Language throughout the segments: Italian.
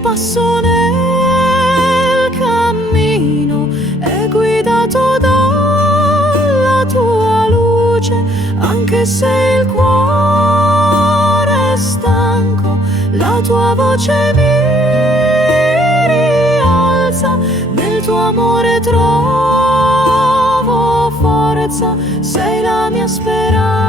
passo nel cammino, è guidato dalla tua luce, anche se il cuore è stanco, la tua voce mi rialza, nel tuo amore trovo forza, sei la mia speranza.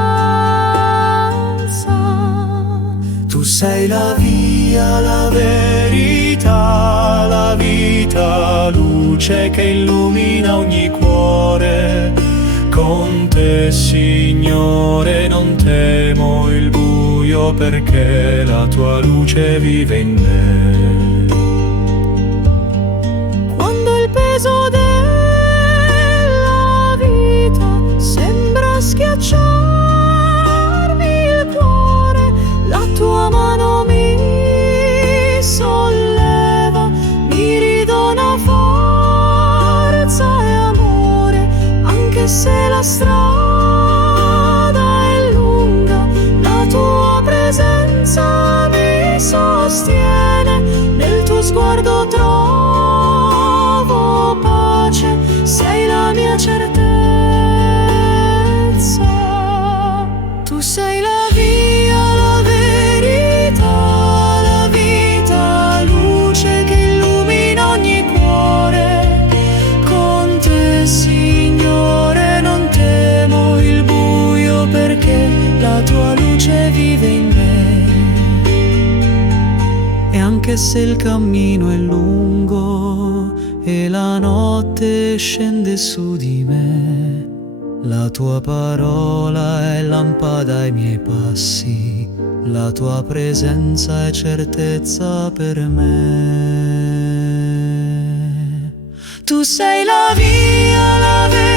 Tu sei la via, la verità, la vita, luce che illumina ogni cuore. Con te, Signore, non temo il buio, perché la tua luce vive in me. Quando il peso della vita sembra schiacciarmi il cuore, la tua mano mi solleva, mi ridona forza e amore, anche se la strada è lunga, la tua presenza mi sostiene, nel tuo sguardo trovo pace, sei la mia certezza. Tu sei la via, la verità, la vita, luce che illumina ogni cuore. Con te, Signore, non temo il buio, perché la tua luce vive in me. E anche se il cammino è lungo e la notte scende su di me, la tua parola è lampada ai miei passi, la tua presenza è certezza per me. Tu sei la via, la verità,